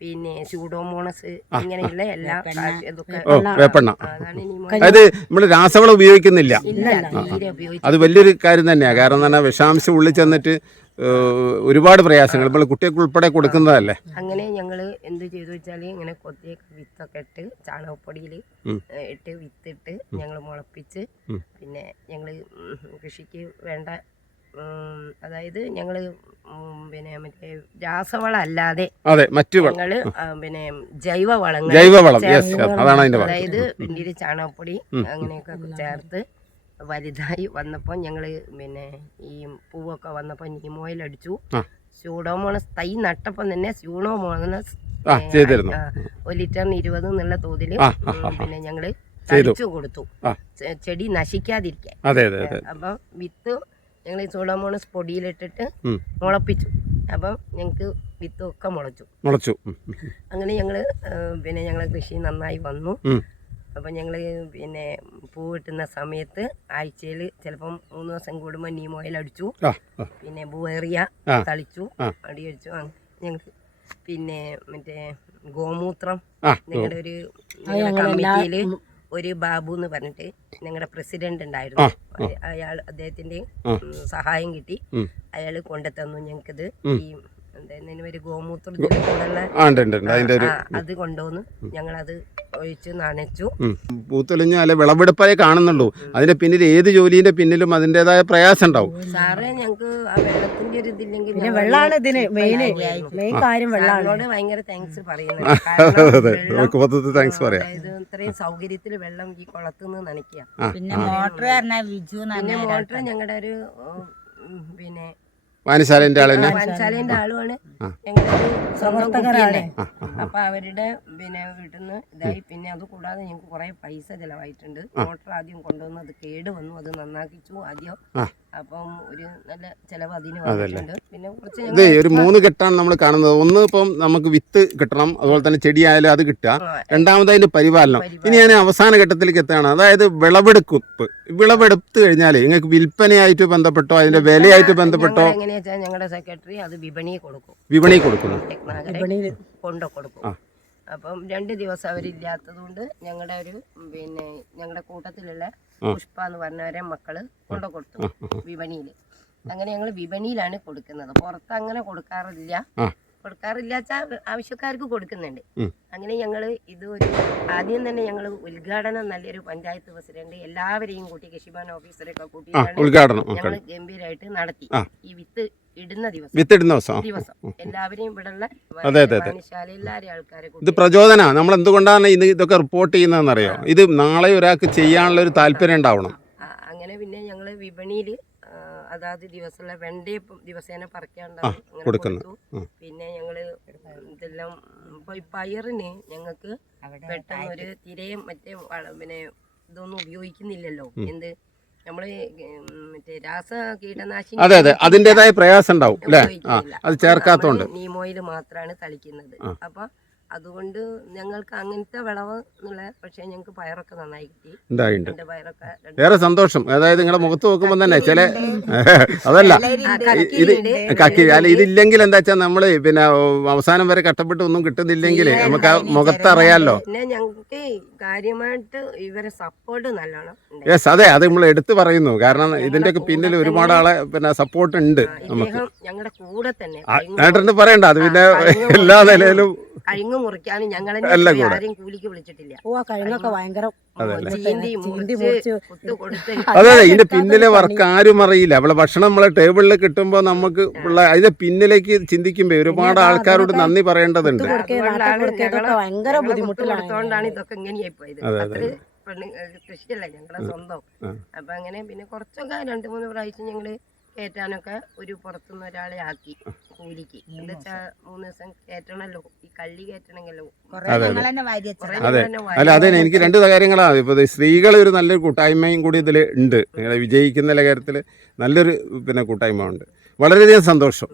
പിന്നെ സ്യൂഡോമോണസ് ഇങ്ങനെയുള്ള എല്ലാ വേപ്പെണ്ണ. അതായത് നമ്മള് രാസവളം ഉപയോഗിക്കുന്നില്ല. അത് വലിയൊരു കാര്യം തന്നെയാണ്. കാരണം തന്നെ വിഷാംശം ഉള്ളിൽ ചെന്നിട്ട് ഒരുപാട് പ്രയാസങ്ങൾ നമ്മൾ കുട്ടികൾക്ക് ഉൾപ്പെടെ കൊടുക്കുന്നതല്ലേ. അങ്ങനെ ഞങ്ങള് എന്ത് ചെയ്തു വെച്ചാല് ഇങ്ങനെ കൊത്തിയ വിത്തൊക്കെ ഇട്ട് ചാണകപ്പൊടിയിൽ ഇട്ട് വിത്തിട്ട് ഞങ്ങൾ മുളപ്പിച്ച് പിന്നെ ഞങ്ങള് കൃഷിക്ക് വേണ്ട അതായത് ഞങ്ങള് പിന്നെ മറ്റേ രാസവളം അല്ലാതെ ഞങ്ങള് പിന്നെ ജൈവവളം, അതായത് പിന്നീട് ചാണകപ്പൊടി അങ്ങനെയൊക്കെ ചേർത്ത് വലുതായി വന്നപ്പോൾ ഞങ്ങൾ പിന്നെ ഈ പൂവൊക്കെ വന്നപ്പോൾ നീം ഓയിൽ അടിച്ചു. ആ. സ്യൂഡോമോണസ് തൈ നട്ടപ്പം തന്നെ സ്യൂഡോമോണസ് ചെയ്തിരുന്നു. 1 ലിറ്ററിന് 20 എന്നുള്ള തോതിൽ പിന്നെ ഞങ്ങൾ ചെയ്തു തളിച്ചു കൊടുത്തു, ചെടി നശിക്കാതിരിക്കാൻ. അതെ അതെ അതെ. അപ്പം വിത്ത് ഞങ്ങൾ സ്യൂഡോമോണസ് പൊടിയിലിട്ടിട്ട് മുളപ്പിച്ചു. അപ്പം ഞങ്ങൾക്ക് വിത്തൊക്കെ മുളച്ചു. അങ്ങനെ ഞങ്ങൾ പിന്നെ ഞങ്ങളെ കൃഷി നന്നായി വന്നു. അപ്പം ഞങ്ങൾ പിന്നെ പൂ കിട്ടുന്ന സമയത്ത് ആഴ്ചയിൽ ചിലപ്പം 3 ദിവസം കൂടുമ്പോൾ നീം ഓയിൽ അടിച്ചു, പിന്നെ ബുവേറിയ തളിച്ചു, അടിയടിച്ചു. ഞങ്ങൾ പിന്നെ മറ്റേ ഗോമൂത്രം ഞങ്ങളുടെ ഒരു കമ്മിറ്റിയിൽ ഒരു ബാബു എന്ന് പറഞ്ഞിട്ട് ഞങ്ങളുടെ പ്രസിഡന്റ് ഉണ്ടായിരുന്നു. അദ്ദേഹത്തിന്റെ സഹായം കിട്ടി, അയാൾ കൊണ്ടുതന്നു ഞങ്ങൾക്കിത്. ഈ ഒരു ഗോമൂത്രത്തിലുള്ള അത് കൊണ്ടുവന്ന് ഞങ്ങളത് ഒഴിച്ച് നനച്ചു. പൂത്തൊലിഞ്ഞ അല്ലെ വിളവെടുപ്പായി കാണുന്നുള്ളൂ. അതിന്റെ പിന്നിൽ ഏത് ജോലിന്റെ പിന്നിലും അതിൻ്റെതായ പ്രയാസം ഉണ്ടാവും. സാറേ ഞങ്ങൾക്ക് ആ വെള്ളത്തിന്റെ ഒരു ഇതില്ലെങ്കിൽ വെള്ളമാണ് ഇതിന് മെയിൻ കാര്യം. വെള്ളാണോട് ഭയങ്കര താങ്ക്സ് പറയുന്നത്. താങ്ക്സ് പറയാം. ഇത്രയും സൗകര്യത്തിൽ വെള്ളം ഈ കുളത്തുനിന്ന് നനയ്ക്കുക. പിന്നെ മോട്ടർ മോട്ടർ ഞങ്ങളുടെ ഒരു പിന്നെ വായനശാലേന്റെ ആളുമാണ്, ഞങ്ങളുടെ ഒരു സ്വന്തം കുട്ടിയല്ലേ. അപ്പൊ അവരുടെ പിന്നെ വീട്ടിൽ നിന്ന് ഇതായി. പിന്നെ അത് കൂടാതെ ഞങ്ങൾക്ക് കുറെ പൈസ ചെലവായിട്ടുണ്ട്. മോട്ടർ ആദ്യം കൊണ്ടുവന്ന് അത് കേട് വന്നു, അത് നന്നാക്കിച്ചു ആദ്യം. അപ്പം ഒരു നല്ല ചെലവ് അതിന് വന്നിട്ടുണ്ട്. പിന്നെ കുറച്ച് ഒരു 3 ഘട്ടമാണ് നമ്മൾ കാണുന്നത്. ഒന്ന് ഇപ്പം നമുക്ക് വിത്ത് കിട്ടണം, അതുപോലെ തന്നെ ചെടിയായാലും അത് കിട്ടുക. രണ്ടാമത് അതിന്റെ പരിപാലനം. ഇനി ഞാൻ അവസാന ഘട്ടത്തിലേക്ക് എത്തുകയാണ്. അതായത് വിളവെടുത്ത് കഴിഞ്ഞാൽ നിങ്ങൾക്ക് വിൽപ്പനയായിട്ട് ബന്ധപ്പെട്ടോ അതിന്റെ വിലയായിട്ട് ബന്ധപ്പെട്ടോ എങ്ങനെയാ വെച്ചാൽ ഞങ്ങളുടെ സെക്രട്ടറി അത് വിപണി കൊടുക്കുന്നു. കൊണ്ടു കൊടുക്കും. അപ്പം 2 ദിവസം അവരില്ലാത്തത് കൊണ്ട് ഞങ്ങളുടെ ഒരു പിന്നെ ഞങ്ങളുടെ കൂട്ടത്തിലുള്ള പുഷ്പ എന്ന് പറഞ്ഞവരെ മക്കള് കൊണ്ടു കൊടുത്തു വിപണിയിൽ. അങ്ങനെ ഞങ്ങൾ വിപണിയിലാണ് കൊടുക്കുന്നത്, പുറത്ത് അങ്ങനെ കൊടുക്കാറില്ല വെച്ചാൽ ആവശ്യക്കാർക്ക് കൊടുക്കുന്നുണ്ട്. അങ്ങനെ ഞങ്ങൾ ഇത് ഒരു ആദ്യം തന്നെ ഞങ്ങൾ ഉദ്ഘാടനം നല്ലൊരു പഞ്ചായത്ത് പ്രസിഡന്റ് എല്ലാവരെയും കൂട്ടി കൃഷിഭവൻ ഓഫീസറൊക്കെ കൂട്ടിയിട്ടാണ് ഞങ്ങൾ ഗംഭീരമായിട്ട് നടത്തി. ഈ വിത്ത് ഇടുന്ന ദിവസം എല്ലാവരെയും ഇവിടെയുള്ള വായനശാലയിലെ ആൾക്കാരെ ഇത് പ്രചോദന. നമ്മൾ എന്തുകൊണ്ടാണ് ഇതൊക്കെ റിപ്പോർട്ട് ചെയ്യുന്നതെന്നറിയോ? ഇത് നാളെ ഒരാൾക്ക് ചെയ്യാനുള്ള ഒരു താല്പര്യം ഉണ്ടാവണം. അങ്ങനെ പിന്നെ ഞങ്ങൾ വിപണിയിൽ അതാത് ദിവസമുള്ള വെണ്ടയും ദിവസേന പറിക്കാണ്ടാവും കൊടുത്തു. പിന്നെ ഞങ്ങള് ഇതെല്ലാം ഇപ്പൊ ഈ പയറിന് ഞങ്ങൾക്ക് പെട്ടെന്ന് ഒരു തിരയും മറ്റേ പിന്നെ ഇതൊന്നും ഉപയോഗിക്കുന്നില്ലല്ലോ. എന്ത് നമ്മള് മറ്റേ രാസ കീടനാശിനി അതിന്റേതായ പ്രയാസം ഉണ്ടാവും അല്ലേ? അത് ചേർക്കാത്തോണ്ട് നീം ഓയിൽ മാത്രമാണ് തളിക്കുന്നത്. അപ്പൊ അതുകൊണ്ട് ഞങ്ങൾക്ക് അങ്ങനത്തെ വിളവ് എന്നുള്ള, പക്ഷെ ഞങ്ങൾക്ക് പയറൊക്കെ നന്നായി കിട്ടി. പയറൊക്കെ വേറെ സന്തോഷം. അതായത് നിങ്ങളുടെ മുഖത്ത് നോക്കുമ്പോൾ തന്നെ ചില അതല്ല ഇതില്ലെങ്കിൽ എന്താ വെച്ചാൽ നമ്മള് പിന്നെ അവസാനം വരെ കഷ്ടപ്പെട്ട് ഒന്നും കിട്ടുന്നില്ലെങ്കിൽ നമുക്ക് ആ മുഖത്തറിയാലോ. പിന്നെ ഞങ്ങൾക്ക് കാര്യമായിട്ട് ഇവരെ സപ്പോർട്ട് നല്ലോണം. യെസ്, അതെ, അത് നമ്മൾ എടുത്തു പറയുന്നു. കാരണം ഇതിന്റെ ഒക്കെ പിന്നിൽ ഒരുപാട് ആളെ പിന്നെ സപ്പോർട്ട് ഉണ്ട് നമുക്ക്. ഞങ്ങളുടെ കൂടെ തന്നെ പറയണ്ട, അത് പിന്നെ എല്ലാ നിലയിലും കഴിഞ്ഞു മുറിക്കാനും ഞങ്ങളെ ആരെയും കൂലിക്ക് വിളിച്ചിട്ടില്ല. അതെ, ഇതിന്റെ പിന്നിലെ വർക്ക് ആരും അറിയില്ല. അവളെ ഭക്ഷണം നമ്മളെ ടേബിളിൽ കിട്ടുമ്പോ നമുക്ക് അതിന്റെ പിന്നിലേക്ക് ചിന്തിക്കുമ്പോ ഒരുപാട് ആൾക്കാരോട് നന്ദി പറയേണ്ടതുണ്ട്. ബുദ്ധിമുട്ടുള്ളതുകൊണ്ടാണ് ഇതൊക്കെ ഇങ്ങനെയായി പോയത്. കൃഷിയല്ല ഞങ്ങളുടെ സ്വന്തം. അപ്പൊ അങ്ങനെ പിന്നെ കുറച്ചൊക്കെ 2-3 പ്രാവശ്യം ഞങ്ങള് കയറ്റാനൊക്കെ ഒരു പുറത്തുനിന്ന് ഒരാളെ ആക്കി കൂലിക്ക്. എന്താ വെച്ചാ 3 ദിവസം കയറ്റണല്ലോ, ഈ കള്ളി കയറ്റണമെങ്കിലോ. അതെ, എനിക്ക് 2 കാര്യങ്ങളാണ്. ഇപ്പൊ സ്ത്രീകൾ ഒരു നല്ലൊരു കൂട്ടായ്മയും കൂടി ഇതിൽ ഉണ്ട്. നിങ്ങളെ വിജയിക്കുന്ന കാര്യത്തിൽ നല്ലൊരു പിന്നെ കൂട്ടായ്മ ഉണ്ട്. വളരെയധികം സന്തോഷം.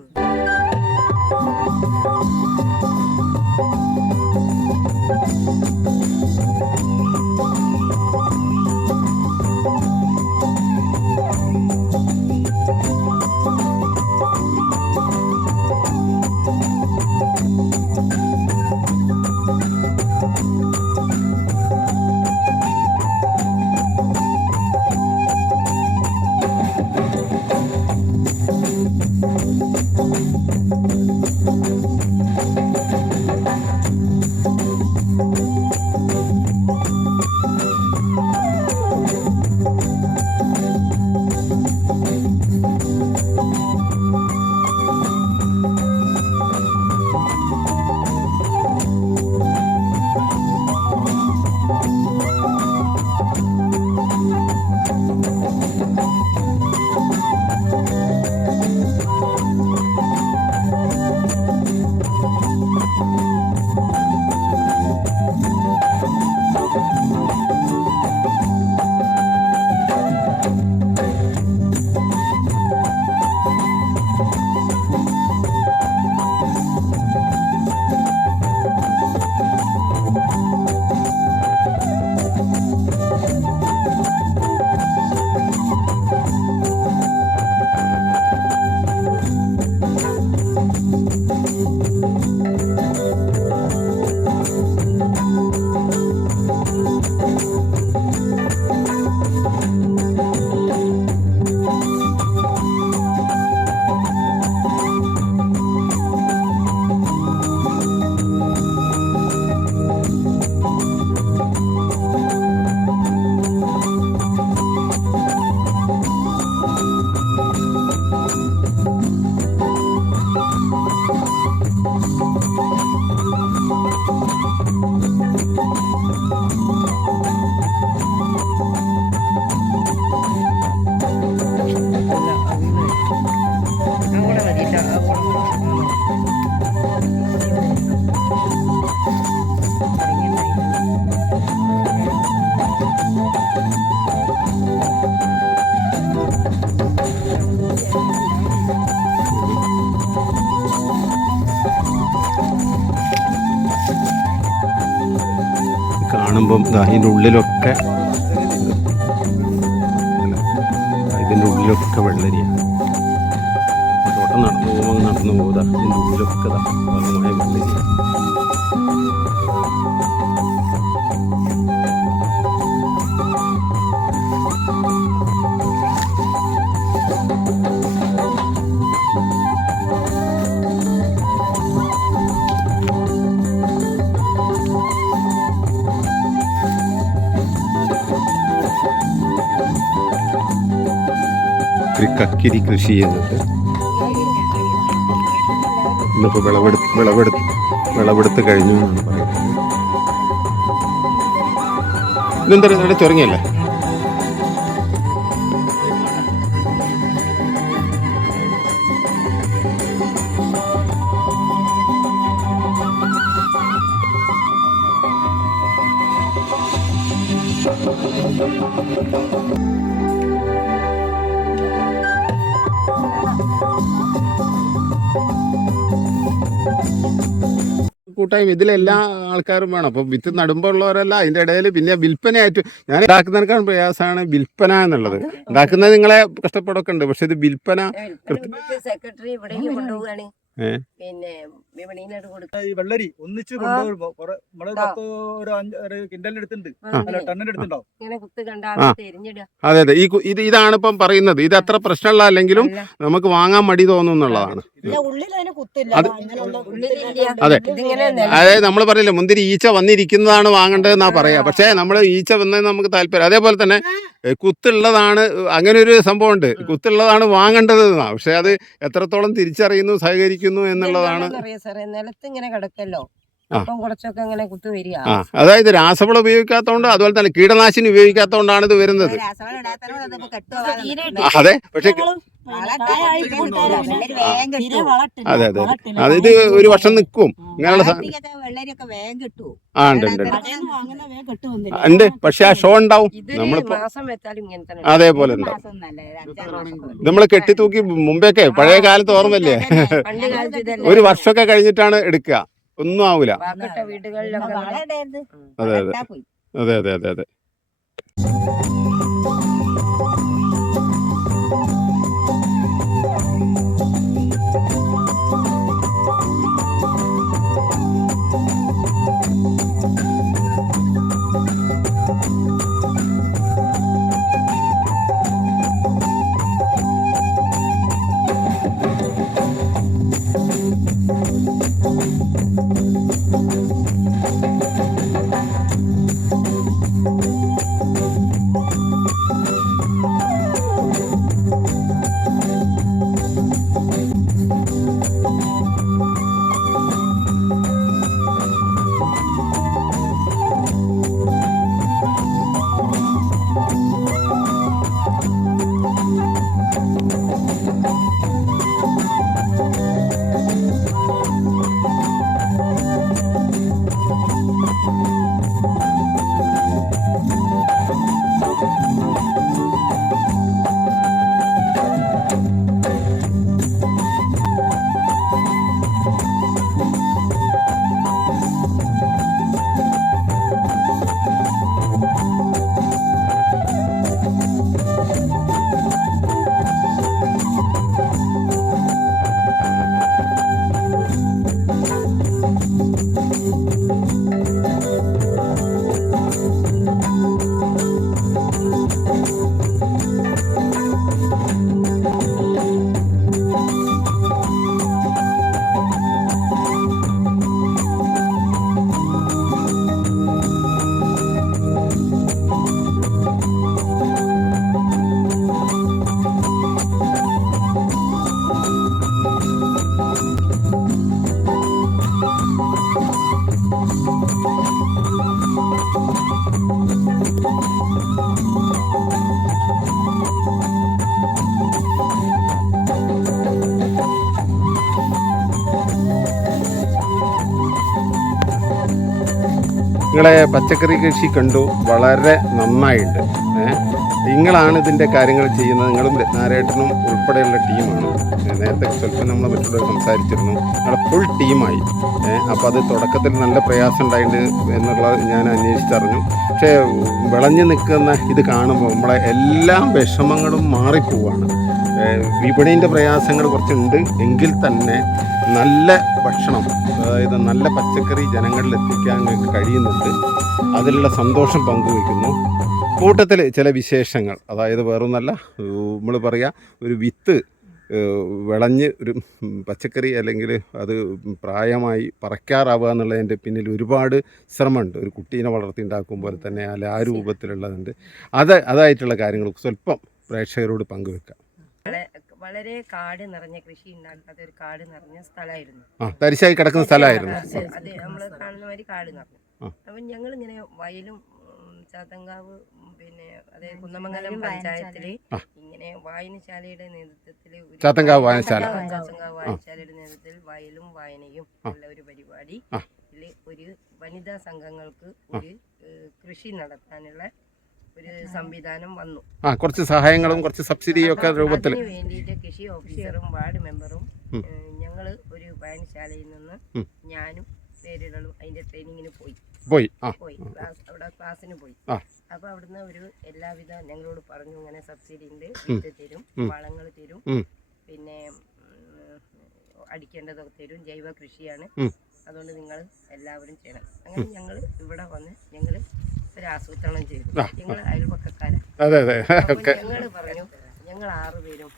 ഇതിൻ്റെ ഉള്ളിലൊക്കെ ഇതിൻ്റെ ഉള്ളിലൊക്കെ വെള്ളരിയാണ്. തോട്ടം നടന്നു പോകുക ഇതിൻ്റെ ഉള്ളിലൊക്കെ ഭാഗമായ വെള്ളരിയാണ്. കക്കിരി കൃഷി ചെയ്യുന്നുണ്ട്. ഇന്നിപ്പോൾ വിളവെടുത്ത് കഴിഞ്ഞു എന്നാണ് പറയുന്നത്. ഇതെന്താ ഇവിടെ ചൊറങ്ങിയല്ലേ? കൂട്ടായ്മ ഇതിലെല്ലാ ആൾക്കാരും വേണം. അപ്പോൾ വിത്ത് നടുമ്പോൾ ഉള്ളവരല്ല, അതിൻ്റെ ഇടയിൽ പിന്നെ വിൽപ്പനയായിട്ട് ഞാൻ ഉണ്ടാക്കുന്നതിനേക്കാൾ പ്രയാസമാണ് വിൽപ്പന എന്നുള്ളത്. ഉണ്ടാക്കുന്നത് നിങ്ങളെ കഷ്ടപ്പാടൊക്കെ ഉണ്ട്, പക്ഷെ ഇത് വിൽപ്പന സെക്രട്ടറി ഇവിടേക്ക് കൊണ്ടുപോവുകയാണ്. പിന്നെ വിപണിയിലോട്ട് കൊടുക്കുക. ഈ വെള്ളരി ഒന്നിച്ച് കൊണ്ടുപോകുമ്പോ നമ്മള് ഒരു കിൻഡലിന് എടുത്തിട്ടുണ്ട്, അല്ല ടണ്ണിന് എടുത്തിട്ടുണ്ടാവും. ഇങ്ങനെ കുത്ത് കണ്ടാ തെരിഞ്ഞിടുക. അതെ അതെ, ഇതാണ് ഇപ്പം പറയുന്നത്. ഇത് അത്ര പ്രശ്നമുള്ള അല്ലെങ്കിലും നമുക്ക് വാങ്ങാൻ മടി തോന്നും എന്നുള്ളതാണ്. അതെ, അതായത് നമ്മൾ പറയില്ല മുന്തിരി ഈച്ച വന്നിരിക്കുന്നതാണ് വാങ്ങേണ്ടതെന്നാ പറയാ. പക്ഷേ നമ്മൾ ഈച്ച വന്നതിന് നമുക്ക് താല്പര്യം. അതേപോലെ തന്നെ കുത്തുള്ളതാണ്, അങ്ങനെ ഒരു സംഭവം ഉണ്ട്, കുത്തുള്ളതാണ് വാങ്ങേണ്ടത് എന്നാ. പക്ഷെ അത് എത്രത്തോളം തിരിച്ചറിയുന്നു, സഹകരിക്കുന്നു എന്നുള്ളതാണ്. നിലത്ത് ഇങ്ങനെ കിടക്കല്ലോ, അപ്പം കുറച്ചൊക്കെ ഇങ്ങനെ കുത്തു വരിക. അതായത് രാസവളം ഉപയോഗിക്കാത്തതുകൊണ്ട്, അതുപോലെ തന്നെ കീടനാശിനി ഉപയോഗിക്കാത്തതുകൊണ്ടാണ് ഇത് വരുന്നത്. അതെ, പക്ഷെ അതെ അതെ, അതായത് ഒരു വർഷം നിൽക്കും ഇങ്ങനെയുള്ള ഉണ്ട്. പക്ഷെ ആ ഷോ ഉണ്ടാവും നമ്മളിപ്പോ അതേപോലെ നമ്മൾ കെട്ടിത്തൂക്കി മുമ്പേക്കെ പഴയ കാലത്ത് ഓർമ്മല്ലേ, ഒരു വർഷമൊക്കെ കഴിഞ്ഞിട്ടാണ് എടുക്കുക, ഒന്നും ആവൂല. അതെ അതെ അതെ അതെ അതെ അതെ. നിങ്ങളെ പച്ചക്കറി കൃഷി കണ്ടു, വളരെ നന്നായിട്ട്. നിങ്ങളാണ് ഇതിൻ്റെ കാര്യങ്ങൾ ചെയ്യുന്നത്. നിങ്ങളും രത്നാരേട്ടനും ഉൾപ്പെടെയുള്ള ടീമാണ്. നേരത്തെ സ്വല്പം നമ്മൾ മറ്റുള്ളവർ സംസാരിച്ചിരുന്നു, നിങ്ങളുടെ ഫുൾ ടീമായി. അപ്പോൾ അത് തുടക്കത്തിൽ നല്ല പ്രയാസം ഉണ്ടായിട്ടുണ്ട് എന്നുള്ളത് ഞാൻ അന്വേഷിച്ചറിഞ്ഞു. പക്ഷേ വിളഞ്ഞു നിൽക്കുന്ന ഇത് കാണുമ്പോൾ നമ്മളെ എല്ലാ വിഷമങ്ങളും മാറിപ്പോവാണ്. വിപണീൻ്റെ പ്രയാസങ്ങൾ കുറച്ചുണ്ട് എങ്കിൽ തന്നെ നല്ല ഭക്ഷണം, അതായത് നല്ല പച്ചക്കറി ജനങ്ങളിൽ എത്തിക്കാൻ കഴിയുന്നുണ്ട്. അതിലുള്ള സന്തോഷം പങ്കുവയ്ക്കുന്നു. കൂട്ടത്തിൽ ചില വിശേഷങ്ങൾ, അതായത് വേറൊന്നല്ല, നമ്മൾ പറയുക ഒരു വിത്ത് വിളഞ്ഞ് ഒരു പച്ചക്കറി അല്ലെങ്കിൽ അത് പ്രായമായി പറിക്കാറാവുക എന്നുള്ളതിൻ്റെ പിന്നിൽ ഒരുപാട് ശ്രമമുണ്ട്. ഒരു കുട്ടീനെ വളർത്തി ഉണ്ടാക്കും പോലെ തന്നെ അല്ല ആ രൂപത്തിലുള്ളതുണ്ട്. അതായിട്ടുള്ള കാര്യങ്ങൾ സ്വല്പം പ്രേക്ഷകരോട് പങ്കുവെക്കാം. വളരെ കാട് നിറഞ്ഞ കൃഷി ഉണ്ടാക്കാത്ത ഒരു കാട് നിറഞ്ഞ സ്ഥലമായിരുന്നു. തരിശായി കിടക്കുന്ന സ്ഥലമായിരുന്നു. അത് നമ്മൾ കാണുന്ന മാതിരി കാട് നിറഞ്ഞു. അപ്പം ഞങ്ങളിങ്ങനെ വയലും ചാത്തങ്കാവ് പിന്നെ അതായത് കുന്നമംഗലം പഞ്ചായത്തില് ഇങ്ങനെ വായനശാലയുടെ നേതൃത്വത്തിൽ ചാത്തങ്കാവ് വായനശാലയുടെ നേതൃത്വത്തിൽ വയലും വായനയും ഉള്ള ഒരു പരിപാടി ഒരു വനിതാ സംഘങ്ങൾക്ക് ഒരു കൃഷി നടത്താനുള്ള ഒരു സംവിധാനം വന്നു. കുറച്ച് സഹായങ്ങളും കുറച്ച് സബ്സിഡിയും ഒക്കെ രൂപത്തിൽ വേണ്ടിയിട്ട് കൃഷി ഓഫീസറും വാർഡ് മെമ്പറും ഞങ്ങൾ ഒരു വായനശാലയിൽ നിന്ന് ഞാനും പേരുകളും അതിന്റെ ട്രെയിനിങ്ങിന് പോയി അവിടെ ക്ലാസ്സിന് പോയി. അപ്പൊ അവിടുന്ന് ഒരു എല്ലാവിധ ഞങ്ങളോട് പറഞ്ഞു ഇങ്ങനെ സബ്സിഡി ഉണ്ട്, വിത്ത് തരും, വളങ്ങൾ തരും, പിന്നെ അടിക്കേണ്ടതൊക്കെ തരും, ജൈവ കൃഷിയാണ്, അതുകൊണ്ട് നിങ്ങൾ എല്ലാവരും ചെയ്യണം. അങ്ങനെ ഞങ്ങൾ ഇവിടെ വന്ന് ഞങ്ങൾ ഒരു ആസൂത്രണം ചെയ്തു. ഞങ്ങൾ അയൽപക്കക്കാരാണ്. ഞങ്ങൾ പറഞ്ഞു ഞങ്ങൾ 6 പേരും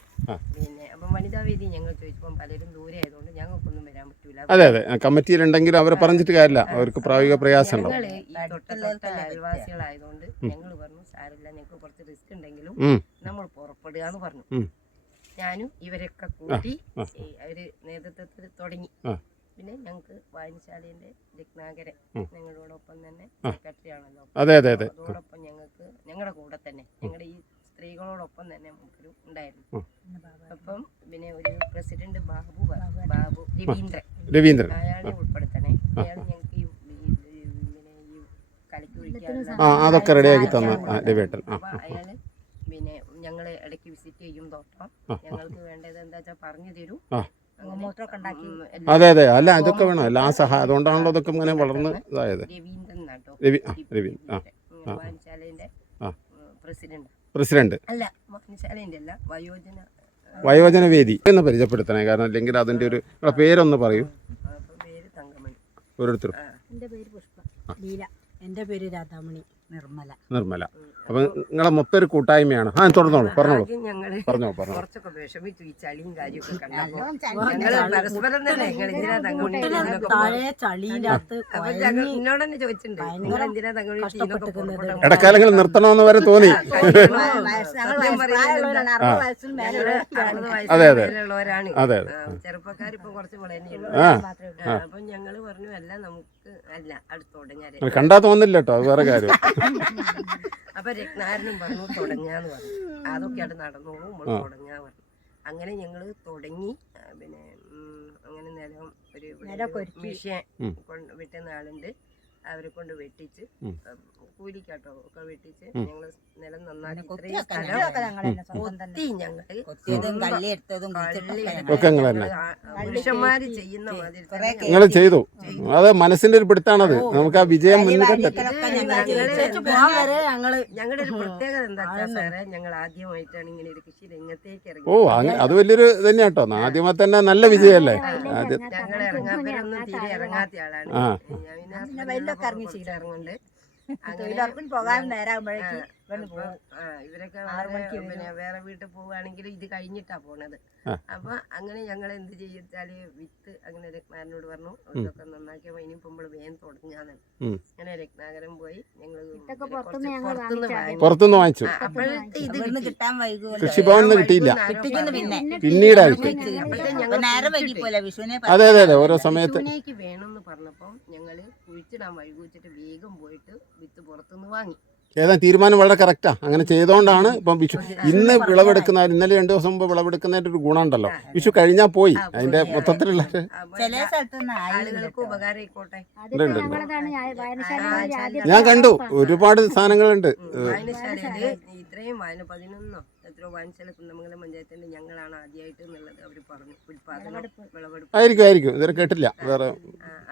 പിന്നെ അപ്പം വനിതാ വേദി ഞങ്ങൾ ചോദിച്ചപ്പോൾ പലരും ദൂരെ ആയതുകൊണ്ട് ഞങ്ങൾക്കൊന്നും വരാൻ പറ്റൂല. അതെ കമ്മിറ്റിയിലുണ്ടെങ്കിലും അവരെ പറഞ്ഞിട്ട് കാര്യമില്ല, അവർക്ക് പ്രായോഗിക പ്രയാസം ഞങ്ങൾ ഈ തൊട്ട അയൽവാസികളായതുകൊണ്ട് ഞങ്ങൾ പറഞ്ഞു സാരില്ല, ഞങ്ങൾക്ക് കുറച്ച് റിസ്ക് ഉണ്ടെങ്കിലും നമ്മൾ പുറപ്പെടുക എന്ന് പറഞ്ഞു. ഞാനും ഇവരൊക്കെ കൂട്ടി അവര് നേതൃത്വത്തിൽ തുടങ്ങി. പിന്നെ ഞങ്ങൾക്ക് വായനശാലയുടെ രത്നാകരൻ ഞങ്ങളോടൊപ്പം തന്നെ സെക്രട്ടറി ആണല്ലോ. അതോടൊപ്പം ഞങ്ങൾക്ക് ഞങ്ങളുടെ കൂടെ തന്നെ ഞങ്ങളുടെ ഈ സ്ത്രീകളോടൊപ്പം തന്നെ നമുക്കൊരു ഉണ്ടായിരുന്നു. അപ്പം പിന്നെ ഒരു പ്രസിഡന്റ് ബാബു രവീന്ദ്രൻ അയാളെ ഉൾപ്പെടുത്തണേ. അയാൾ ഞങ്ങൾക്ക് ഈ കളിക്ക് വിളിക്കാറുണ്ട്. അതൊക്കെ റെഡിയാക്കി തന്നു രവിയേട്ടൻ. അപ്പൊ അയാള് പിന്നെ ഞങ്ങളെ ഇടയ്ക്ക് വിസിറ്റ് ചെയ്യും തോട്ടം. ഞങ്ങൾക്ക് വേണ്ടത് എന്താ വെച്ചാൽ പറഞ്ഞു തരും. അതെ അല്ല അതൊക്കെ വേണം, എല്ലാ സഹായം. അതുകൊണ്ടാണല്ലോ അതൊക്കെ ഇങ്ങനെ വളർന്ന് ഇതായത്. പ്രസിഡന്റ് അല്ല വായനശാലയുടെ അല്ല വയോജന വേദി എന്ന് പരിചയപ്പെടുത്തണേ, കാരണം അല്ലെങ്കിൽ അതിന്റെ ഒരു പേരൊന്ന് പറയൂ. പേര് തങ്കമണി. ഓരോരുത്തരും. എൻ്റെ പേര് പുഷ്പ ലീല. എൻ്റെ പേര് രാധാമണി. നിർമ്മല. അപ്പൊ നിങ്ങളെ മൊത്തം ഒരു കൂട്ടായ്മയാണ്. തുടർന്നോളൂ, പറഞ്ഞോളൂ. പറഞ്ഞോ കുറച്ചൊക്കെ വിഷമിച്ചു ഈ ചളിയും കാര്യമൊക്കെ കണ്ടപ്പോ ഞങ്ങള് പരസ്പരം തന്നെ എന്നോട് തന്നെ ചോദിച്ചിട്ടുണ്ട് നിങ്ങൾ എന്തിനാ തങ്ങണി ഇടക്കാലങ്ങളിൽ നിർത്തണമെന്ന് വരെ തോന്നി. ഉള്ളവരാണ് ചെറുപ്പക്കാരിപ്പോ കുറച്ച് വളരെയുള്ളൂ. അപ്പൊ ഞങ്ങള് പറഞ്ഞു അല്ല നമുക്ക് അല്ല അടുത്തോടെ കണ്ടാ തോന്നില്ല കേട്ടോ, അത് വേറെ കാര്യം. അപ്പൊ രത്നാരനും പറഞ്ഞു തുടങ്ങാന്ന് പറഞ്ഞു. അതൊക്കെ അവിടെ നടന്നോളൂ, നമ്മൾ തുടങ്ങാ പറഞ്ഞു. അങ്ങനെ ഞങ്ങള് തുടങ്ങി. പിന്നെ അങ്ങനെ നിലം ഒരു മിഷ്യൻ വെട്ടുന്ന ആളുണ്ട്, അവരെ കൊണ്ട് വെട്ടിച്ച് കൂലിക്കാട്ടോ ഒക്കെ വെട്ടിച്ച് ഞങ്ങള് നിലം നന്നാക്കി പുരുഷന്മാര് ചെയ്യുന്ന മാതിരി ചെയ്തു. അത് മനസ്സിന്റെ ഒരു പിടുത്താണത്. നമുക്ക് ആ വിജയം ഞങ്ങളുടെ ഒരു പ്രത്യേകത എന്താ വെച്ചാൽ സാറേ, ഞങ്ങൾ ആദ്യമായിട്ടാണ് ഇങ്ങനെ ഒരു കൃഷി രംഗത്തേക്ക് ഇറങ്ങി. അത് വലിയൊരു തന്നെ കേട്ടോ, ആദ്യമേ തന്നെ നല്ല വിജയല്ലേ. ഞങ്ങൾ ഇറങ്ങാത്തവരൊന്നും തീരെ ഇറങ്ങാത്ത ആളാണ്. ഇറങ്ങുന്നുണ്ട്. ഇവരൊക്കെ പിന്നെ വേറെ വീട്ടിൽ പോവുകയാണെങ്കിലും ഇത് കഴിഞ്ഞിട്ടാ പോണത്. അപ്പൊ അങ്ങനെ ഞങ്ങൾ എന്ത് ചെയ്യിച്ചാല് വിത്ത് അങ്ങനെ രത്നാകരനോട് പറഞ്ഞു ഇതൊക്കെ നന്നാക്കിയപ്പോ ഇനിയിപ്പോ നമ്മള് വേഗം തുടങ്ങാന്ന്. അങ്ങനെ രത്നാകരൻ പോയി ഞങ്ങള് പുറത്തുനിന്ന് വാങ്ങിച്ചു. അപ്പോഴത്തെ ഇത് കൃഷിഭവനിൽ കിട്ടിയില്ല, പിന്നീടായിട്ട്. അതെ ഓരോ സമയത്ത് വേണമെന്ന് പറഞ്ഞപ്പോ ഞങ്ങള് കുഴിച്ചിടാൻ വഴുകുവെച്ചിട്ട് വേഗം പോയിട്ട് വിത്ത് പുറത്തുനിന്ന് വാങ്ങി. ഏതാ തീരുമാനം വളരെ കറക്റ്റാ. അങ്ങനെ ചെയ്തോണ്ടാണ് ഇപ്പം വിഷു ഇന്ന് വിളവെടുക്കുന്ന, ഇന്നലെ 2 ദിവസം മുമ്പ് വിളവെടുക്കുന്നതിന്റെ ഒരു ഗുണം ഉണ്ടല്ലോ. വിഷു കഴിഞ്ഞാ പോയി അതിന്റെ മൊത്തത്തിലുള്ള ഞാൻ കണ്ടു ഒരുപാട് സാധനങ്ങളുണ്ട്. ഇത്രയും 11 എത്രയോ വായനശാല കുന്നമംഗലം പഞ്ചായത്തിന്റെ ഞങ്ങളാണ് ആദ്യമായിട്ട് എന്നുള്ളത് അവർ പറഞ്ഞു. ഉൽപാദനം വിളവെടുപ്പ് ആയിരിക്കും ഇതുവരെ കേട്ടില്ല വേറെ.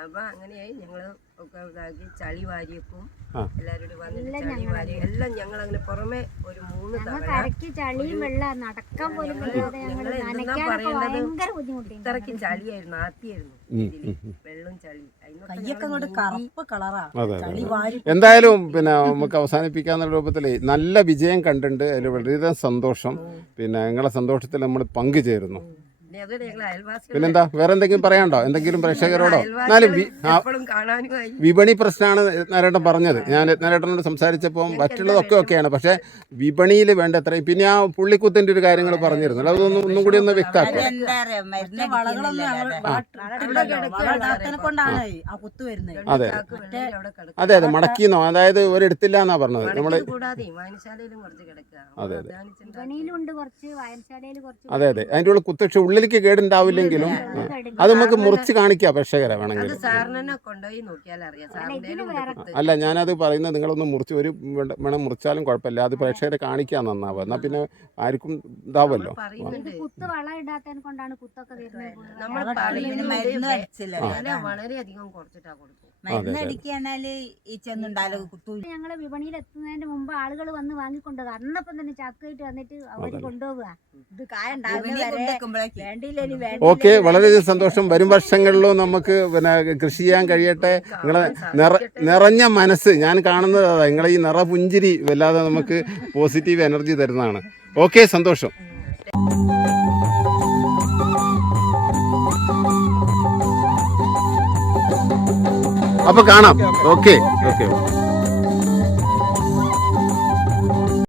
അപ്പൊ അങ്ങനെയായി ഞങ്ങള് ഒക്കെ ഇതാക്കി ചളി വാരിയപ്പം എല്ലാവരും വന്നിട്ട് ചളി വാരി എല്ലാം ഞങ്ങൾ അങ്ങനെ പുറമെ ഒരു 3 തവണ ചളിയും വെള്ളം നടക്കാൻ പോലും ഞങ്ങൾ എന്താ പറയേണ്ടത്, ഇത്രയ്ക്ക് ചളിയായിരുന്നു, ആത്തിയായിരുന്നു ഇതില് വെള്ളം ചളി. എന്തായാലും പിന്നെ നമുക്ക് അവസാനിപ്പിക്കാവുന്ന രൂപത്തിൽ നല്ല വിജയം കണ്ടിട്ടുണ്ട്. അതിൽ വളരെ സന്തോഷം. പിന്നെ നിങ്ങളെ സന്തോഷത്തിൽ നമ്മൾ പങ്കുചേരുന്നു. പിന്നെന്താ വേറെ എന്തെങ്കിലും പറയാനുണ്ടോ? എന്തെങ്കിലും പ്രേക്ഷകരോടോ? എന്നാലും വിപണി പ്രശ്നമാണ് രത്നാരേട്ടൻ പറഞ്ഞത്. ഞാൻ രത്നാരേട്ടനോട് സംസാരിച്ചപ്പോൾ മറ്റുള്ളതൊക്കെ ഒക്കെയാണ്, പക്ഷേ വിപണിയിൽ വേണ്ട എത്രയും. പിന്നെ ആ പുള്ളിക്കുത്തിൻ്റെ ഒരു കാര്യങ്ങൾ പറഞ്ഞിരുന്നല്ലോ, അതൊന്നും ഒന്നും കൂടി ഒന്ന് വ്യക്തമാക്കുക. അതെ അതെ അതെ മടക്കിന്നോ, അതായത് ഒരെടുത്തില്ല എന്നാ പറഞ്ഞത് നമ്മള്. അതെ അതെ അതെ അതെ അതിൻ്റെ ഉള്ള കുത്തക്ഷ ഉള്ളിലേക്ക് കേടുണ്ടാവില്ലെങ്കിലും അത് നമുക്ക് മുറിച്ച് കാണിക്കാം പ്രേക്ഷകരെ വേണമെങ്കിൽ. അല്ല ഞാനത് പറയുന്നത് നിങ്ങളൊന്ന് മുറിച്ച് ഒരു വേണം മുറിച്ചാലും കുഴപ്പമില്ല, അത് പ്രേക്ഷകരെ കാണിക്കാൻ നന്നാവുക. എന്നാൽ പിന്നെ ആർക്കും ഇതാവല്ലോ. ഞങ്ങള് വിപണിയിൽ എത്തുന്നതിന് മുമ്പ് ആളുകൾ വന്ന് വാങ്ങിക്കൊണ്ടുപോകുക. അന്നപ്പം തന്നെ ചാക്കായിട്ട് വന്നിട്ട് അവര് കൊണ്ടുപോവുക. ഇത് ഓക്കെ, വളരെയധികം സന്തോഷം. വരും വർഷങ്ങളിലും നമുക്ക് പിന്നെ കൃഷി ചെയ്യാൻ കഴിയട്ടെ. നിങ്ങളെ നിറഞ്ഞ മനസ്സ് ഞാൻ കാണുന്നത് അതാ. നിങ്ങളെ ഈ നിറപുഞ്ചിരി വല്ലാതെ നമുക്ക് പോസിറ്റീവ് എനർജി തരുന്നതാണ്. ഓക്കെ, സന്തോഷം. അപ്പൊ കാണാം. Okay okay.